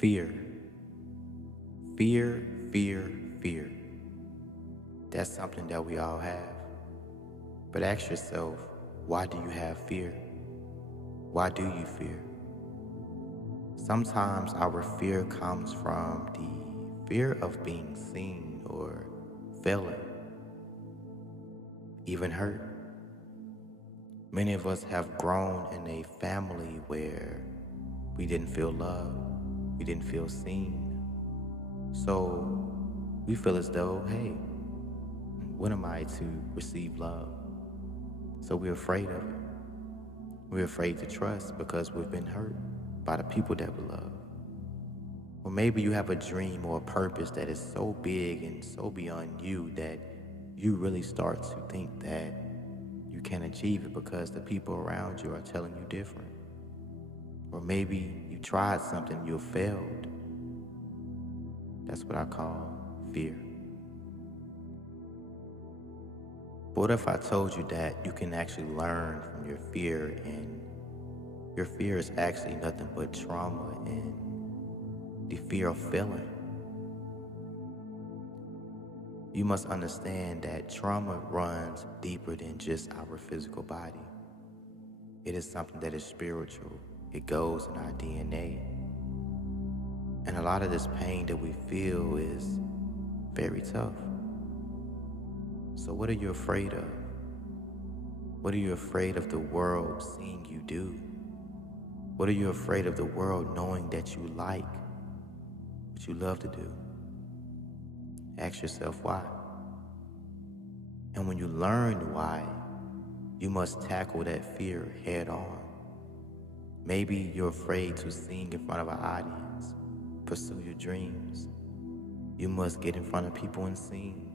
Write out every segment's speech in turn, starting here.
Fear, fear, fear, fear. That's something that we all have. But ask yourself, why do you have fear? Why do you fear? Sometimes our fear comes from the fear of being seen or failing, even hurt. Many of us have grown in a family where we didn't feel love, we didn't feel seen. So we feel as though, hey, when am I to receive love? So we're afraid of it. We're afraid to trust because we've been hurt by the people that we love. Or maybe you have a dream or a purpose that is so big and so beyond you that you really start to think that you can't achieve it because the people around you are telling you different. Or maybe you tried something, you failed. That's what I call fear. But what if I told you that you can actually learn from your fear, and your fear is actually nothing but trauma and the fear of failing? You must understand that trauma runs deeper than just our physical body. It is something that is spiritual. It goes in our DNA. And a lot of this pain that we feel is very tough. So what are you afraid of? What are you afraid of the world seeing you do? What are you afraid of the world knowing that you like what you love to do? Ask yourself why. And when you learn why, you must tackle that fear head on. Maybe you're afraid to sing in front of an audience. Pursue your dreams. You must get in front of people and sing.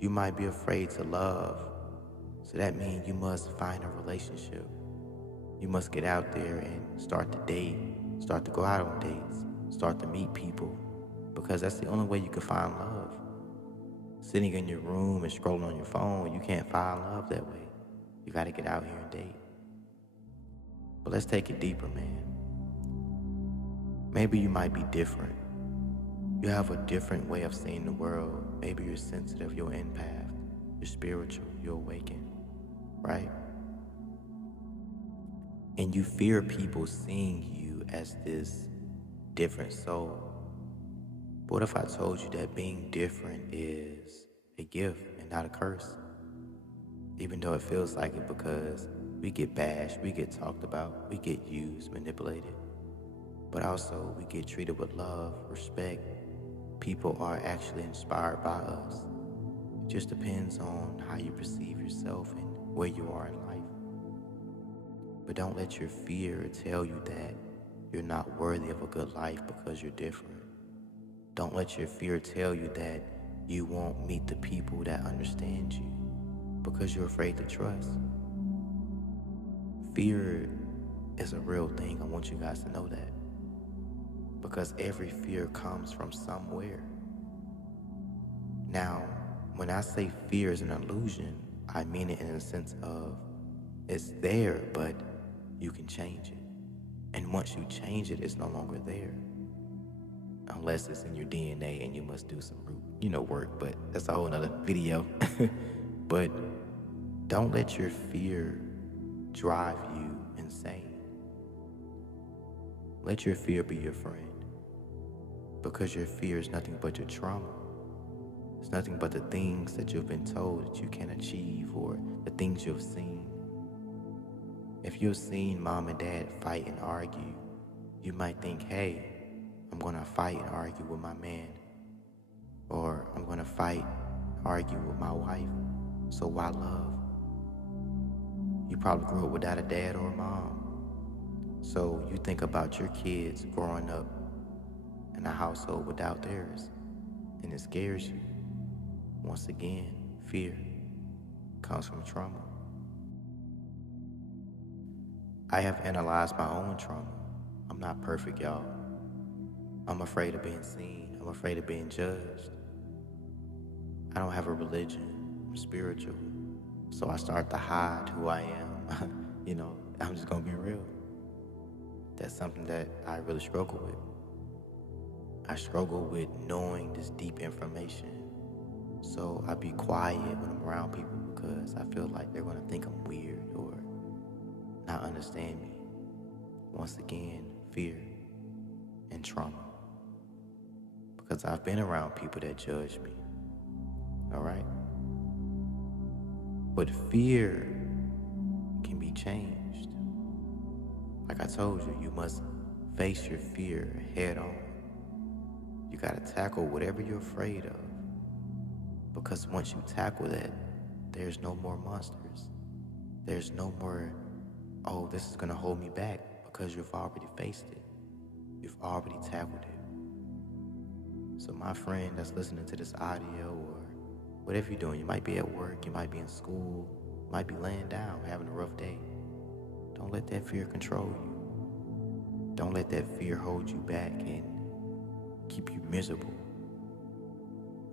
You might be afraid to love, so that means you must find a relationship. You must get out there and start to date, start to go out on dates, start to meet people, because that's the only way you can find love. Sitting in your room and scrolling on your phone, you can't find love that way. You gotta get out here and date. But let's take it deeper, man. Maybe you might be different. You have a different way of seeing the world. Maybe you're sensitive, you're empath, you're spiritual, you're awakened, right? And you fear people seeing you as this different soul. But what if I told you that being different is a gift and not a curse? Even though it feels like it, because we get bashed, we get talked about, we get used, manipulated, but also we get treated with love, respect. People are actually inspired by us. It just depends on how you perceive yourself and where you are in life. But don't let your fear tell you that you're not worthy of a good life because you're different. Don't let your fear tell you that you won't meet the people that understand you because you're afraid to trust. Fear is a real thing. I want you guys to know that. Because every fear comes from somewhere. Now, when I say fear is an illusion, I mean it in the sense of it's there, but you can change it. And once you change it, it's no longer there. Unless it's in your DNA and you must do some root, work, but that's a whole nother video. But don't let your fear drive you insane. Let your fear be your friend. Because your fear is nothing but your trauma. It's nothing but the things that you've been told that you can't achieve, or the things you've seen. If you've seen mom and dad fight and argue, you might think, hey, I'm gonna fight and argue with my man. Or I'm gonna fight, argue with my wife. So why love? You probably grew up without a dad or a mom. So you think about your kids growing up in a household without theirs, and it scares you. Once again, fear comes from trauma. I have analyzed my own trauma. I'm not perfect, y'all. I'm afraid of being seen. I'm afraid of being judged. I don't have a religion. I'm spiritual. So I start to hide who I am. I'm just gonna be real. That's something that I really struggle with. I struggle with knowing this deep information. So I be quiet when I'm around people because I feel like they're gonna think I'm weird or not understand me. Once again, fear and trauma. Because I've been around people that judge me. All right? But fear can be changed. Like I told you, you must face your fear head on. You gotta tackle whatever you're afraid of. Because once you tackle that, there's no more monsters. There's no more, oh, this is gonna hold me back, because you've already faced it. You've already tackled it. So my friend that's listening to this audio, or whatever you're doing, you might be at work, you might be in school, you might be laying down, having a rough day. Don't let that fear control you. Don't let that fear hold you back and keep you miserable.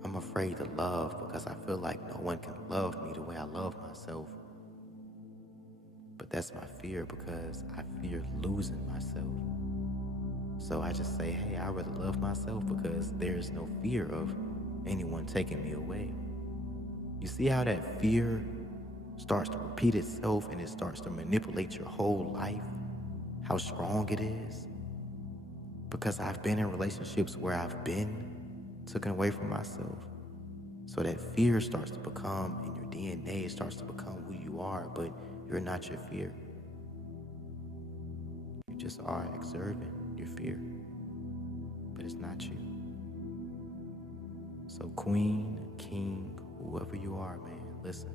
I'm afraid to love because I feel like no one can love me the way I love myself. But that's my fear, because I fear losing myself. So I just say, hey, I rather love myself because there's no fear of anyone taking me away. You see how that fear starts to repeat itself and it starts to manipulate your whole life? How strong it is? Because I've been in relationships where I've been taken away from myself. So that fear starts to become in your DNA, it starts to become who you are, but you're not your fear. You just are observing your fear, but it's not you. So queen, king, whoever you are, man, listen.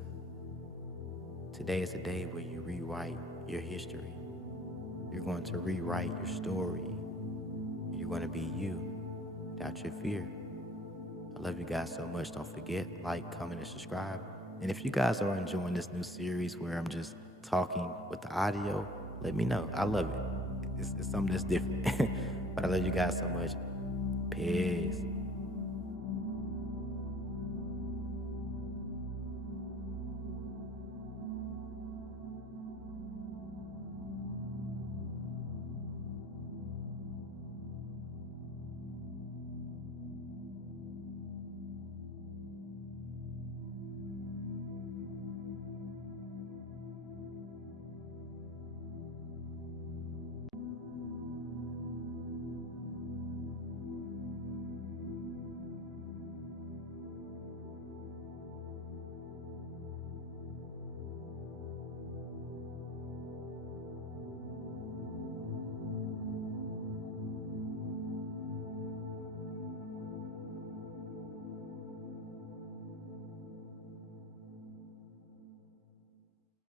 Today is a day where you rewrite your history. You're going to rewrite your story. You're going to be you without your fear. I love you guys so much. Don't forget, like, comment, and subscribe. And if you guys are enjoying this new series where I'm just talking with the audio, let me know. I love it. It's something that's different. But I love you guys so much. Peace.